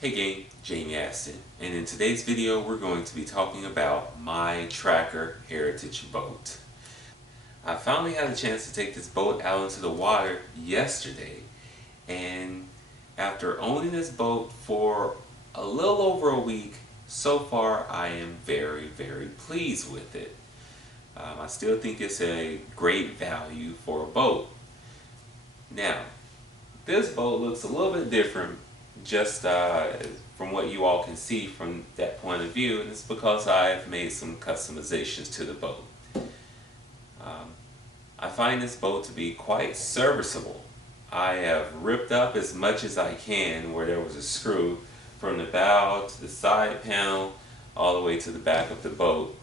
Hey gang, Jamie Aston, and in today's video we're going to be talking about my Tracker Heritage boat. I finally had a chance to take this boat out into the water yesterday, and after owning this boat for a little over a week, so far I am very pleased with it. I still think it's a great value for a boat. Now, this boat looks a little bit different just from what you all can see from that point of view, and it's because I've made some customizations to the boat. I find this boat to be quite serviceable. I have ripped up as much as I can where there was a screw from the bow to the side panel all the way to the back of the boat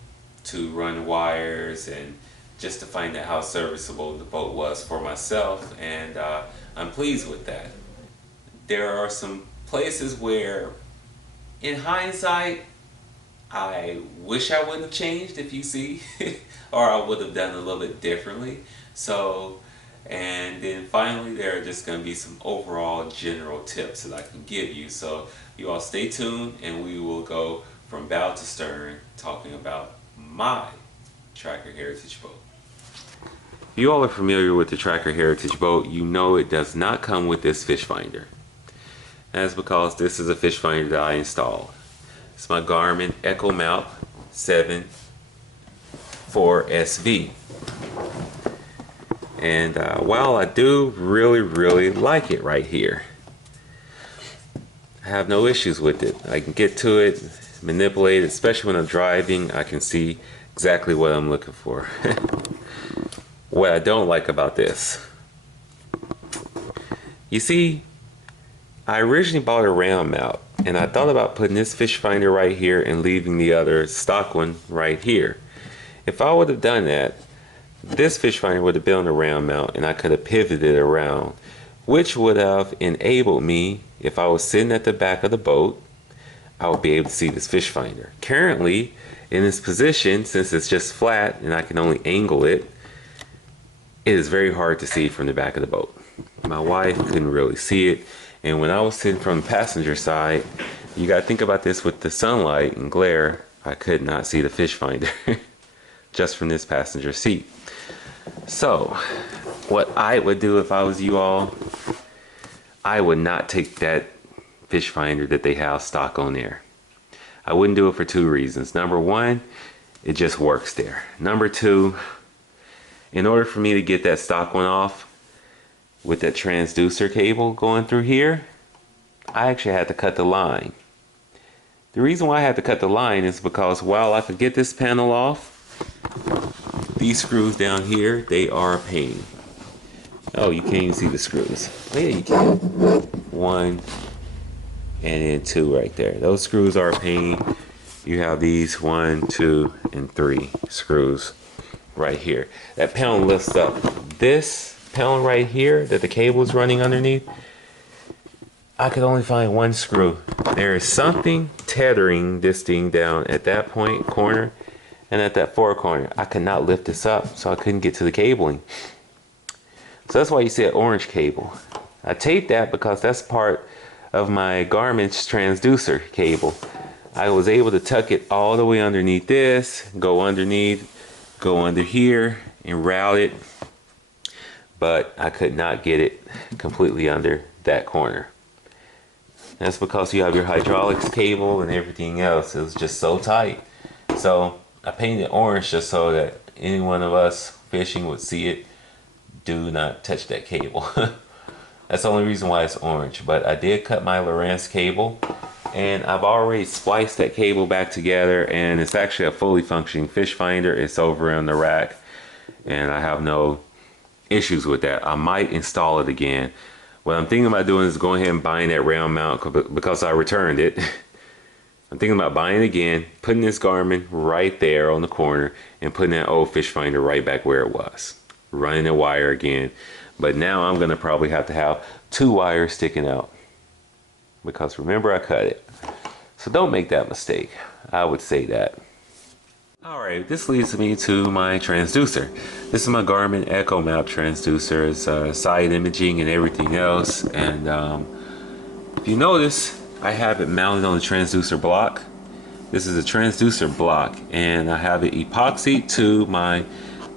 to run wires and just to find out how serviceable the boat was for myself, and I'm pleased with that. There are some places where, in hindsight, I wish I wouldn't have changed, if you see, or I would have done a little bit differently. So, and then finally there are just going to be some overall general tips that I can give you. So you all stay tuned and we will go from bow to stern talking about my Tracker Heritage boat. If you all are familiar with the Tracker Heritage boat, you know it does not come with this fish finder. That's because this is a fish finder that I installed. It's my Garmin Echo Mount 7 4SV. And while I do really like it right here, I have no issues with it. I can get to it, manipulate it, especially when I'm driving. I can see exactly what I'm looking for. What I don't like about this, you see, I originally bought a round mount, and I thought about putting this fish finder right here and leaving the other stock one right here. If I would have done that, this fish finder would have been on the round mount and I could have pivoted it around, which would have enabled me, if I was sitting at the back of the boat, I would be able to see this fish finder. Currently, in this position, since it's just flat and I can only angle it, it is very hard to see from the back of the boat. My wife couldn't really see it. And when I was sitting from the passenger side, you got to think about this with the sunlight and glare, I could not see the fish finder just from this passenger seat. So what I would do if I was you all, I would not take that fish finder that they have stock on there. I wouldn't do it for two reasons. Number one, it just works there. Number two, in order for me to get that stock one off, with that transducer cable going through here, I actually had to cut the line. The reason why I had to cut the line is because while I could get this panel off, these screws down here, they are a pain. Oh, you can't even see the screws. Oh, yeah, you can. One and then two right there. Those screws are a pain. You have these 1, 2, and 3 screws right here. That panel lifts up. This panel right here that the cable is running underneath, I could only find one screw. There is something tethering this thing down at that point corner and at that fore corner. I could not lift this up, so I couldn't get to the cabling. So that's why you see an orange cable. I taped that because that's part of my Garmin's transducer cable. I was able to tuck it all the way underneath this, go underneath, go under here and route it, but I could not get it completely under that corner. That's because you have your hydraulics cable and everything else. It was just so tight. So I painted orange just so that any one of us fishing would see it. Do not touch that cable. That's the only reason why it's orange. But I did cut my Lowrance cable, and I've already spliced that cable back together, and it's actually a fully functioning fish finder. It's over on the rack, and I have no issues with that. I might install it again. What I'm thinking about doing is going ahead and buying that round mount because I returned it. I'm thinking about buying it again, putting this Garmin right there on the corner, and putting that old fish finder right back where it was. Running the wire again. But now I'm going to probably have to have 2 wires sticking out, because remember, I cut it. So don't make that mistake. I would say that. Alright, this leads me to my transducer. This is my Garmin Echo Mount transducer. It's side imaging and everything else. And if you notice, I have it mounted on the transducer block. This is a transducer block, and I have it epoxied to my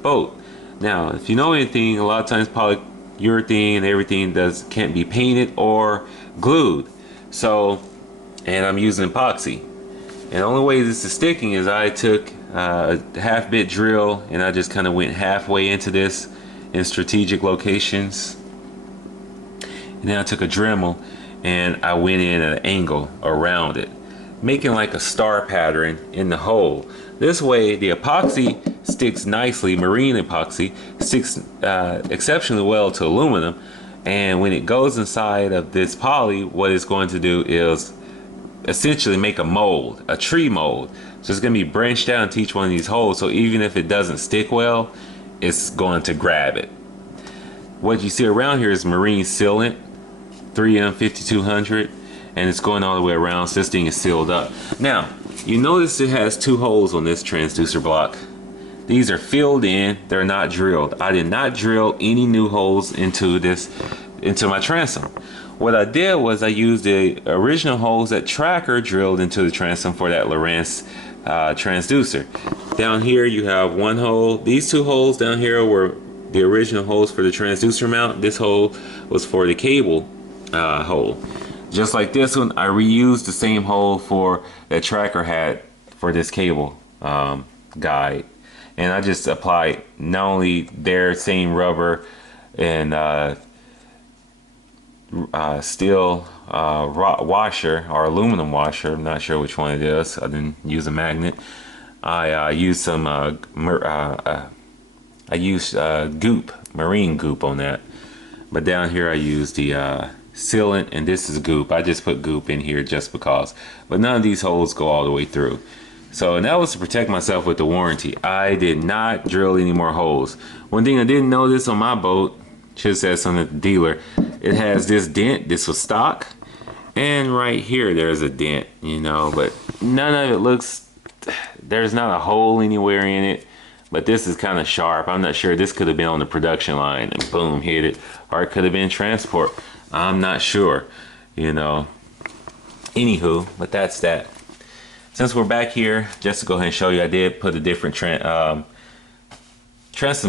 boat. Now, if you know anything, a lot of times polyurethane and everything can't be painted or glued. So, and I'm using epoxy. And the only way this is sticking is I took a half bit drill and I just kind of went halfway into this in strategic locations. And then I took a Dremel and I went in at an angle around it, making like a star pattern in the hole. This way the epoxy sticks nicely, marine epoxy sticks exceptionally well to aluminum, and when it goes inside of this poly, what it's going to do is essentially make a mold, a tree mold. So it's going to be branched out into each one of these holes, so even if it doesn't stick well, it's going to grab it. What you see around here is marine sealant, 3M 5200, and it's going all the way around, so this thing is sealed up. Now, you notice it has two holes on this transducer block. These are filled in, they're not drilled. I did not drill any new holes into my transom. What I did was I used the original holes that Tracker drilled into the transom for that Lowrance transducer. Down here you have one hole. These two holes down here were the original holes for the transducer mount. This hole was for the cable hole. Just like this one, I reused the same hole for that Tracker had for this cable guide, and I just applied not only their same rubber and steel washer or aluminum washer. I'm not sure which one it is. I didn't use a magnet. I used some goop, marine goop on that. But down here I used the sealant, and this is goop. I just put goop in here just because. But none of these holes go all the way through. So, and that was to protect myself with the warranty. I did not drill any more holes. One thing I didn't notice on my boat, should have said something at the dealer, it has this dent. This was stock, and right here there's a dent, you know, but none of it looks, there's not a hole anywhere in it. But this is kind of sharp. I'm not sure. This could have been on the production line and boom, hit it, or it could have been transport. I'm not sure, you know. Anywho, but that's that. Since we're back here, just to go ahead and show you, I did put a different transom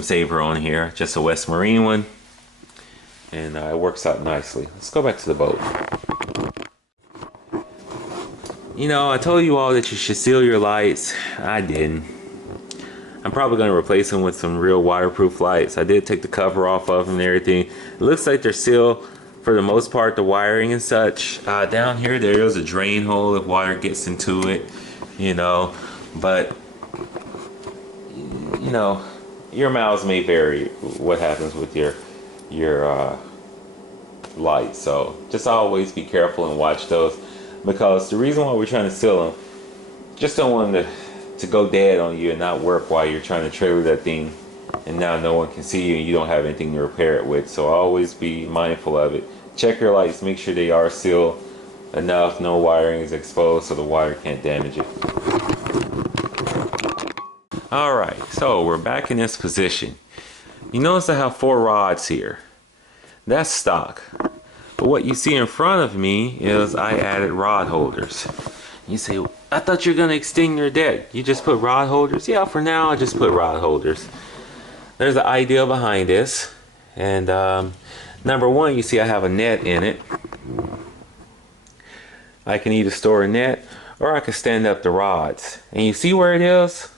saver on here, just a West Marine one, and it works out nicely. Let's go back to the boat. You know, I told you all that you should seal your lights. I didn't. I'm probably going to replace them with some real waterproof lights. I did take the cover off of them and everything. It looks like they're sealed for the most part, the wiring and such. Down here there is a drain hole if water gets into it, you know, but you know, your miles may vary what happens with your lights. So just always be careful and watch those, because the reason why we're trying to seal them, just don't want them to go dead on you and not work while you're trying to trailer that thing, and now no one can see you and you don't have anything to repair it with. So always be mindful of it. Check your lights, make sure they are sealed enough, no wiring is exposed so the water can't damage it. Alright, so we're back in this position. You notice I have 4 rods here. That's stock. But what you see in front of me is I added rod holders. You say, I thought you were going to extend your deck. You just put rod holders? Yeah, for now I just put rod holders. There's the idea behind this. And number one, you see I have a net in it. I can either store a net or I can stand up the rods. And you see where it is?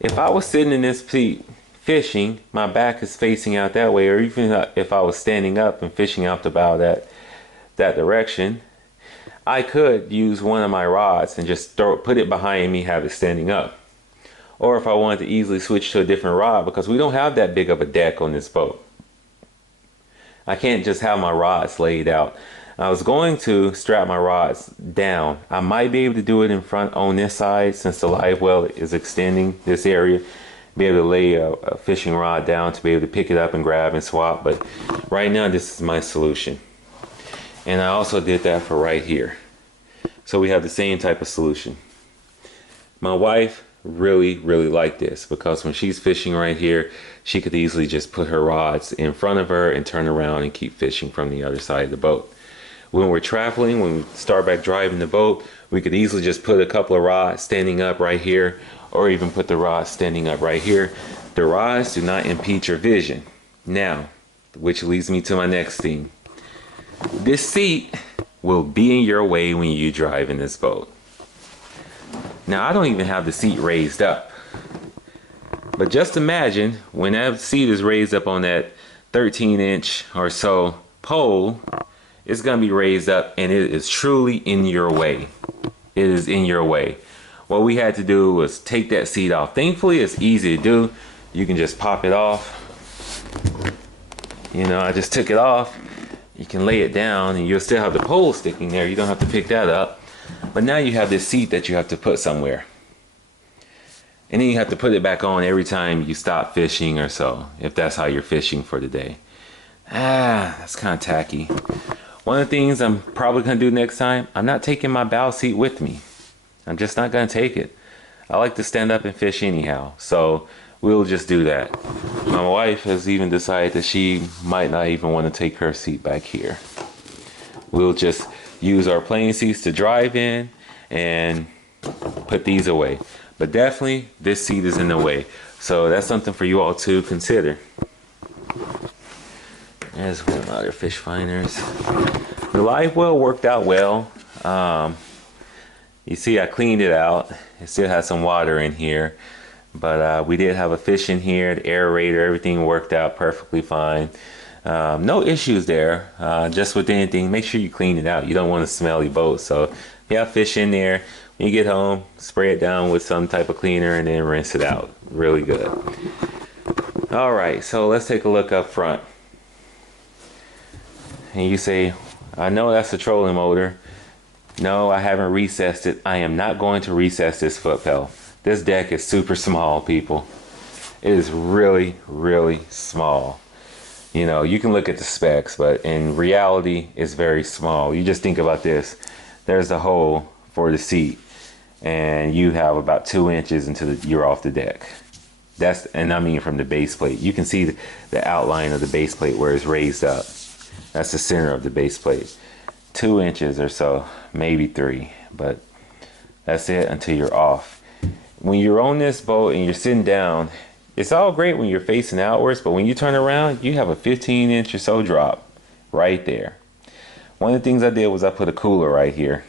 If I was sitting in this seat fishing, my back is facing out that way, or even if I was standing up and fishing out the bow that direction, I could use one of my rods and just put it behind me, have it standing up. Or if I wanted to easily switch to a different rod, because we don't have that big of a deck on this boat, I can't just have my rods laid out. I was going to strap my rods down. I might be able to do it in front on this side, since the Livewell is extending this area, be able to lay a fishing rod down to be able to pick it up and grab and swap. But right now this is my solution. And I also did that for right here. So we have the same type of solution. My wife really liked this, because when she's fishing right here, she could easily just put her rods in front of her and turn around and keep fishing from the other side of the boat. when we're traveling, when we start back driving the boat, we could easily just put a couple of rods standing up right here, or even put the rods standing up right here. The rods do not impede your vision. Now, which leads me to my next thing. This seat will be in your way when you drive in this boat. Now, I don't even have the seat raised up. But just imagine when that seat is raised up on that 13-inch or so pole, it's going to be raised up and it is truly in your way. It is in your way. What we had to do was take that seat off. Thankfully, it's easy to do. You can just pop it off. You know, I just took it off. You can lay it down and you'll still have the pole sticking there. You don't have to pick that up. But now you have this seat that you have to put somewhere. And then you have to put it back on every time you stop fishing or so, if that's how you're fishing for the day. That's kind of tacky. One of the things I'm probably going to do next time, I'm not taking my bow seat with me. I'm just not going to take it. I like to stand up and fish anyhow, so we'll just do that. My wife has even decided that she might not even want to take her seat back here. We'll just use our plane seats to drive in and put these away. But definitely this seat is in the way, so that's something for you all to consider. There's one of my other fish finders. The Livewell worked out well. You see I cleaned it out. It still has some water in here, but we did have a fish in here. The aerator, everything worked out perfectly fine. No issues there. Just with anything, make sure you clean it out. You don't want a smelly boat, so if you have fish in there, when you get home, spray it down with some type of cleaner and then rinse it out. Really good. All right, so let's take a look up front. And you say, I know that's a trolling motor. No, I haven't recessed it. I am not going to recess this foot pedal. This deck is super small, people. It is really, really small. You know, you can look at the specs, but in reality, it's very small. You just think about this. There's the hole for the seat, and you have about 2 inches until you're off the deck. And I mean from the base plate. You can see the outline of the base plate where it's raised up. That's the center of the base plate. 2 inches or so, maybe 3, but that's it until you're off. When you're on this boat and you're sitting down, it's all great when you're facing outwards, but when you turn around, you have a 15-inch or so drop right there. One of the things I did was I put a cooler right here,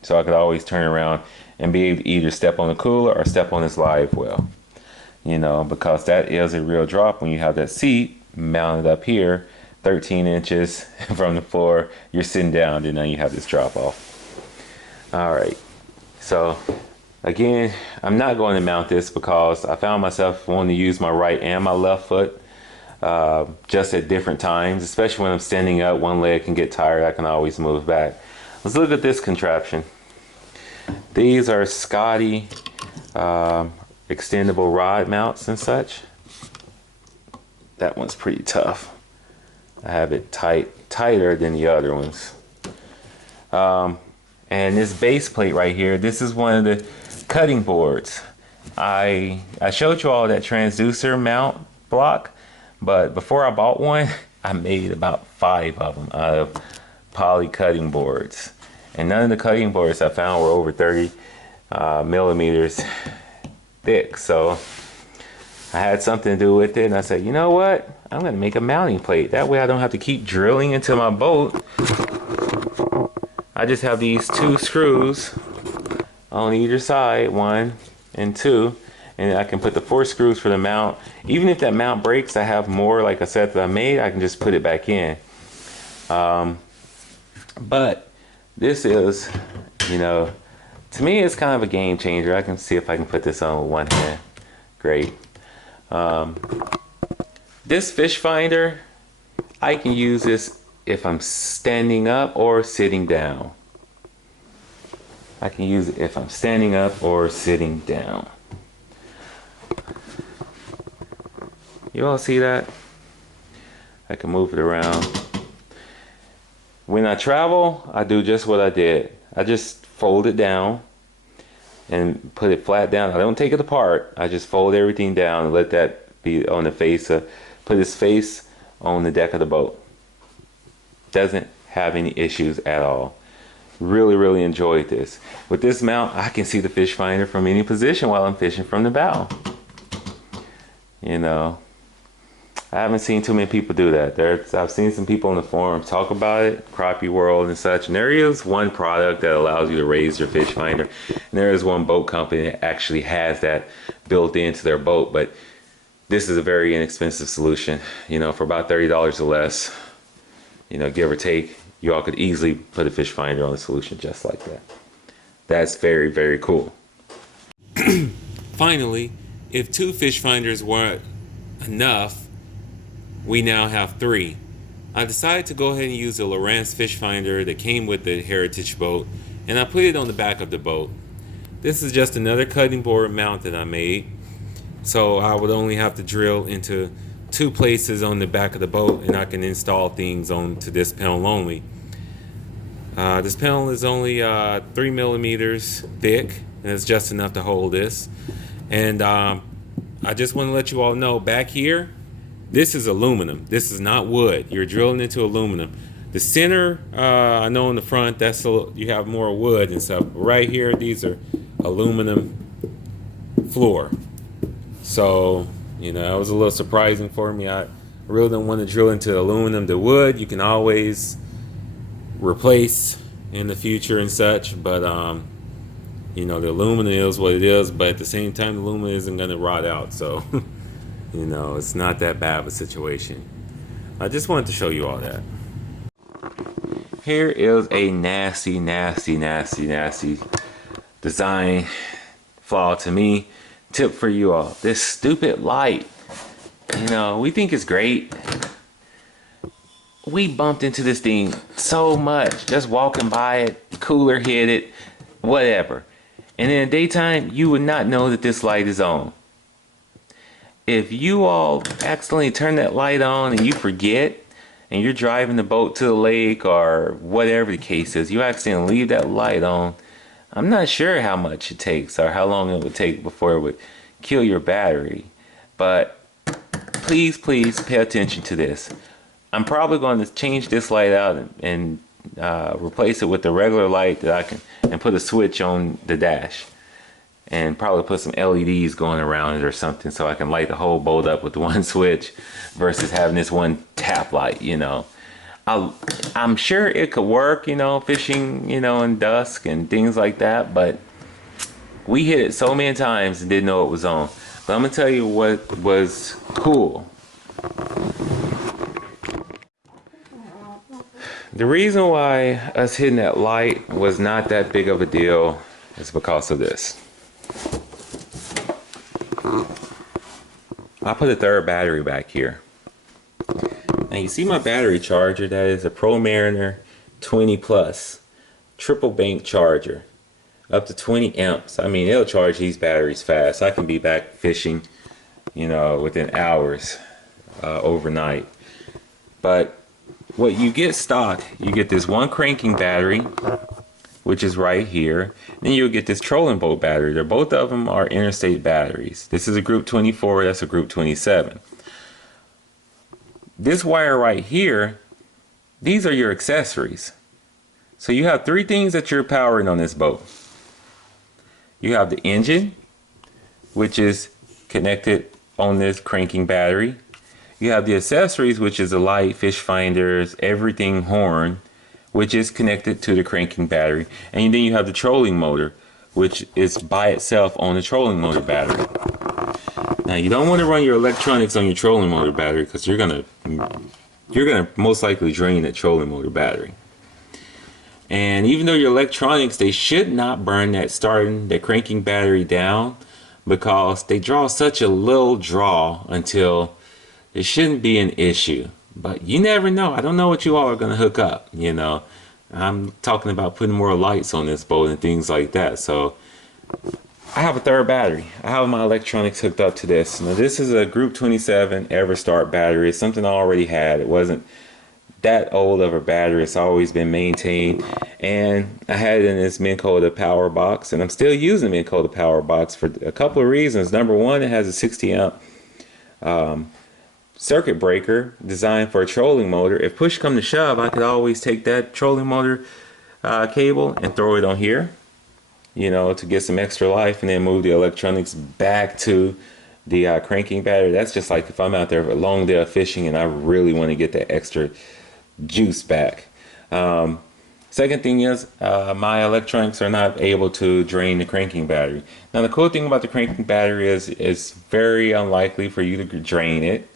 so I could always turn around and be able to either step on the cooler or step on this Livewell. You know, because that is a real drop when you have that seat mounted up here, 13 inches from the floor. You're sitting down, and now you have this drop off. All right, so again, I'm not going to mount this because I found myself wanting to use my right and my left foot just at different times, especially when I'm standing up. One leg can get tired. I can always move back. Let's look at this contraption. These are Scotty extendable rod mounts and such. That one's pretty tough. I have it tighter than the other ones. And this base plate right here, this is one of the cutting boards. I showed you all that transducer mount block, but before I bought one, I made about 5 of them out of poly cutting boards. And none of the cutting boards I found were over 30 millimeters thick. So I had something to do with it, and I said, you know what? I'm gonna make a mounting plate. That way I don't have to keep drilling into my boat. I just have these 2 screws on either side, 1 and 2, and I can put the 4 screws for the mount. Even if that mount breaks, I have more, like I said, that I made, I can just put it back in. But this is, you know, to me, it's kind of a game changer. I can see if I can put this on with one hand. Great. This fish finder, I can use this if I'm standing up or sitting down. I can use it if I'm standing up or sitting down. You all see that? I can move it around. When I travel, I do just what I did. I just fold it down and put it flat down. I don't take it apart. I just fold everything down and let that be on the face of, put his face on the deck of the boat. Doesn't have any issues at all. Really enjoyed this. With this mount, I can see the fish finder from any position while I'm fishing from the bow. You know, I haven't seen too many people do that. I've seen some people on the forum talk about it, Crappie World and such, and there is one product that allows you to raise your fish finder, and there is one boat company that actually has that built into their boat, but this is a very inexpensive solution. You know, for about $30 or less, you know, give or take, you all could easily put a fish finder on a solution just like that. That's very cool. Finally, if 2 fish finders weren't enough, we now have 3. I decided to go ahead and use the Lowrance fish finder that came with the Heritage boat, and I put it on the back of the boat. This is just another cutting board mount that I made, so I would only have to drill into 2 places on the back of the boat, and I can install things onto this panel only. This panel is only 3 millimeters thick, and it's just enough to hold this. And I just want to let you all know, back here, this is aluminum. This is not wood. You're drilling into aluminum. The center, I know in the front, you have more wood and stuff. Right here, these are aluminum floor. So, you know, that was a little surprising for me. I really don't want to drill into aluminum. The wood, you can always replace in the future and such, but you know, the aluminum is what it is, but at the same time, the aluminum isn't going to rot out, so you know, it's not that bad of a situation. I just wanted to show you all that. Here is a nasty design flaw to me. Tip for you all: this stupid light, you know, we think it's great. We bumped into this thing so much just walking by it, cooler hit it, whatever. And in the daytime, you would not know that this light is on. If you all accidentally turn that light on and you forget, and you're driving the boat to the lake or whatever the case is, you accidentally leave that light on, I'm not sure how much it takes or how long it would take before it would kill your battery. But please pay attention to this. I'm probably going to change this light out and replace it with the regular light that I can, and put a switch on the dash, and probably put some LEDs going around it or something, so I can light the whole boat up with one switch versus having this one tap light. You know, I'm sure it could work, you know, fishing, you know, in dusk and things like that, but we hit it so many times and didn't know it was on. But I'm gonna tell you what was cool. The reason why us hitting that light was not that big of a deal is because of this. I put a third battery back here. And you see my battery charger, that is a Pro Mariner 20 Plus triple bank charger. Up to 20 amps. I mean, it'll charge these batteries fast. I can be back fishing, you know, within hours overnight. But what you get stock, you get this one cranking battery, which is right here. Then you'll get this trolling boat battery. They're both of them are interstate batteries. This is a group 24, that's a group 27. This wire right here, these are your accessories. So you have 3 things that you're powering on this boat. You have the engine, which is connected on this cranking battery. You have the accessories, which is the light, fish finders, everything horn, which is connected to the cranking battery. And then you have the trolling motor, which is by itself on the trolling motor battery. Now you don't want to run your electronics on your trolling motor battery, because you're gonna most likely drain that trolling motor battery. And even though your electronics, they should not burn that cranking battery down, because they draw such a little draw until it shouldn't be an issue. But you never know. I don't know what you all are going to hook up, you know. I'm talking about putting more lights on this boat and things like that. So I have a third battery. I have my electronics hooked up to this. Now this is a Group 27 Everstart battery. It's something I already had. It wasn't that old of a battery. It's always been maintained. And I had it in this Minn Kota power box. And I'm still using Minn Kota power box for a couple of reasons. Number one, it has a 60 amp circuit breaker designed for a trolling motor. If push come to shove, I could always take that trolling motor cable and throw it on here, you know, to get some extra life, and then move the electronics back to the cranking battery. That's just like if I'm out there for a long day of fishing and I really want to get that extra juice back. Second thing is, my electronics are not able to drain the cranking battery. Now the cool thing about the cranking battery is it's very unlikely for you to drain it,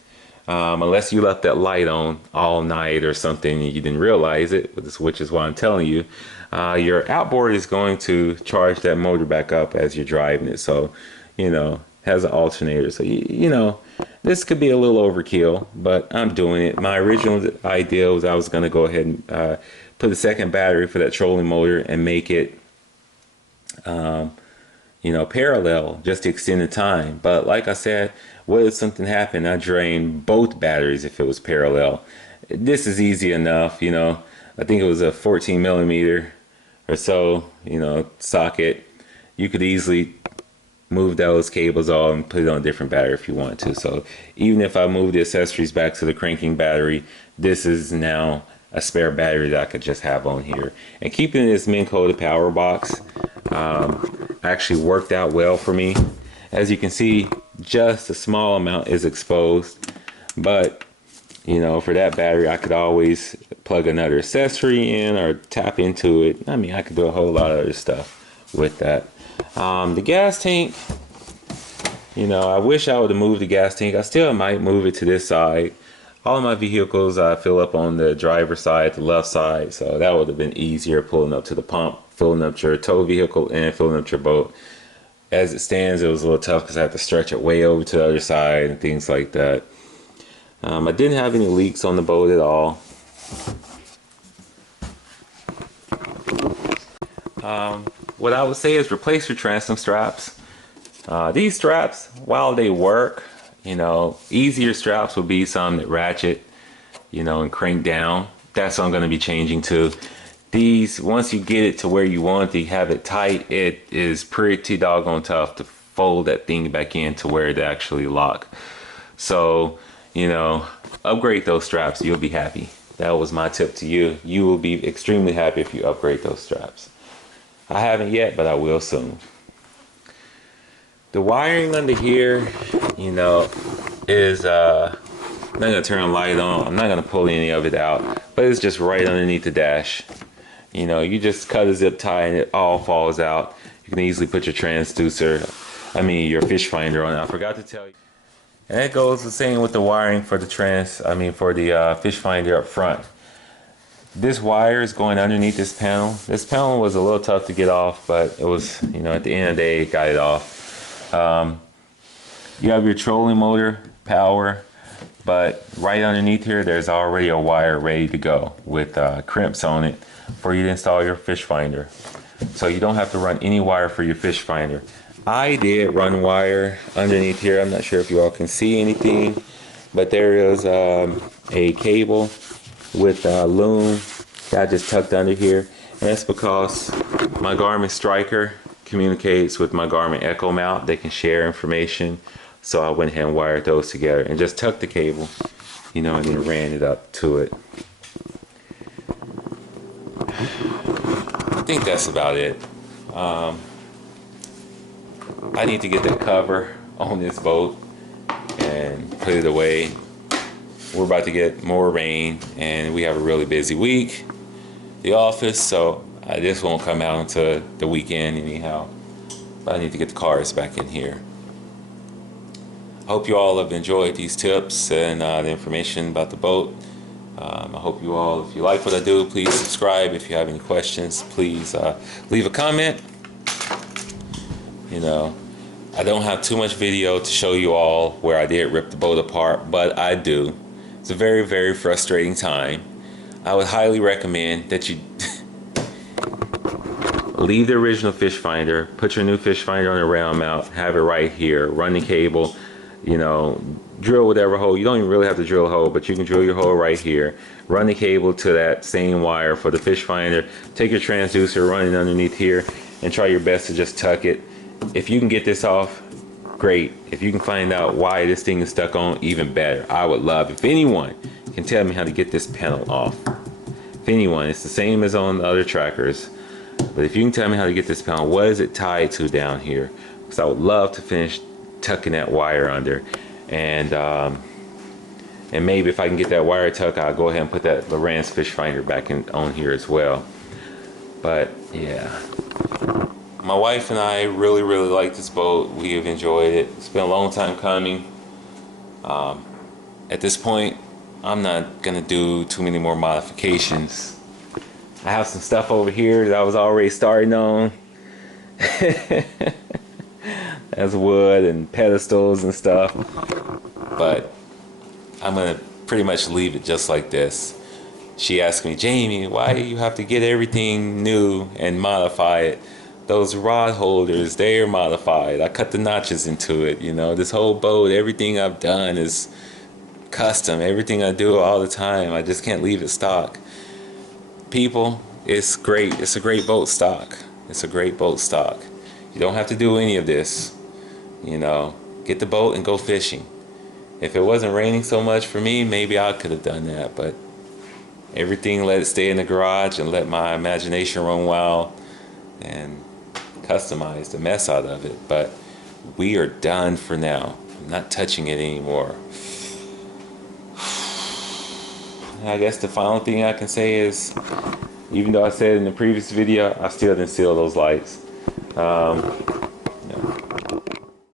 unless you left that light on all night or something and you didn't realize it, which is why I'm telling you. Your outboard is going to charge that motor back up as you're driving it. So, you know, has an alternator. So, you know, this could be a little overkill, but I'm doing it. My original idea was I was going to go ahead and put a second battery for that trolling motor and make it, you know, parallel, just to extend the time. But like I said, what if something happened? I drained both batteries if it was parallel. This is easy enough, you know. I think it was a 14 millimeter or so, you know, socket. You could easily move those cables off and put it on a different battery if you want to. So even if I move the accessories back to the cranking battery, this is now a spare battery that I could just have on here. And keeping this Minn Kota power box actually worked out well for me. As you can see, just a small amount is exposed, but you know, for that battery I could always plug another accessory in or tap into it. I mean, I could do a whole lot of other stuff with that. The gas tank, you know, I wish I would have moved the gas tank. I still might move it to this side. All of my vehicles I fill up on the driver's side, the left side, so that would have been easier pulling up to the pump, filling up your tow vehicle and filling up your boat. As it stands, it was a little tough because I had to stretch it way over to the other side and things like that. I didn't have any leaks on the boat at all. What I would say is replace your transom straps. These straps, while they work, you know, easier straps would be some that ratchet, you know, and crank down. That's what I'm going to be changing to. These, once you get it to where you want to have it tight, it is pretty doggone tough to fold that thing back in to where it actually lock. So, you know, upgrade those straps. You'll be happy. That was my tip to you. You will be extremely happy if you upgrade those straps. I haven't yet, but I will soon. The wiring under here, you know, is I'm not gonna turn the light on. I'm not gonna pull any of it out, but it's just right underneath the dash. You know, you just cut a zip tie and it all falls out. You can easily put your transducer, your fish finder on it. I forgot to tell you. And that goes the same with the wiring for the for the fish finder up front. This wire is going underneath this panel. This panel was a little tough to get off, but it was, you know, at the end of the day, got it off. You have your trolling motor power, but right underneath here, there's already a wire ready to go with crimps on it for you to install your fish finder. So you don't have to run any wire for your fish finder. I did run wire underneath here. I'm not sure if you all can see anything, but there is a cable with a loom that I just tucked under here. And that's because my Garmin Striker communicates with my Garmin Echo mount. They can share information. So I went ahead and wired those together and just tucked the cable, you know, and then ran it up to it. I think that's about it. I need to get that cover on this boat and put it away. We're about to get more rain and we have a really busy week, the office, so this won't come out until the weekend anyhow. But I need to get the cars back in here. I hope you all have enjoyed these tips and the information about the boat. I hope you all, if you like what I do, please subscribe. If you have any questions, please leave a comment. You know, I don't have too much video to show you all where I did rip the boat apart, but I do. It's a very, very frustrating time. I would highly recommend that you leave the original fish finder, put your new fish finder on a round mount, have it right here, run the cable, you know, drill whatever hole. You don't even really have to drill a hole, but you can drill your hole right here, run the cable to that same wire for the fish finder, take your transducer, run it underneath here, and try your best to just tuck it. If you can get this off, great. If you can find out why this thing is stuck on, even better. I would love if anyone can tell me how to get this panel off. If anyone, it's the same as on the other trackers, but if you can tell me how to get this panel, what is it tied to down here? Because I would love to finish tucking that wire under, and maybe if I can get that wire tuck, I'll go ahead and put that Lorenz fish finder back in on here as well. But yeah, my wife and I really like this boat. We have enjoyed it. It's been a long time coming. At this point, I'm not gonna do too many more modifications. I have some stuff over here that I was already starting on. That's wood and pedestals and stuff, but I'm gonna pretty much leave it just like this. She asked me, Jamie, why do you have to get everything new and modify it? Those rod holders, they are modified. I cut the notches into it, you know. This whole boat, everything I've done is custom. Everything I do all the time, I just can't leave it stock. People, it's great. It's a great boat stock. It's a great boat stock. You don't have to do any of this, you know. Get the boat and go fishing. If it wasn't raining so much for me, maybe I could have done that, but everything, let it stay in the garage and let my imagination run wild and customize the mess out of it. But we are done for now. I'm not touching it anymore. I guess the final thing I can say is, even though I said in the previous video, I still didn't seal those lights.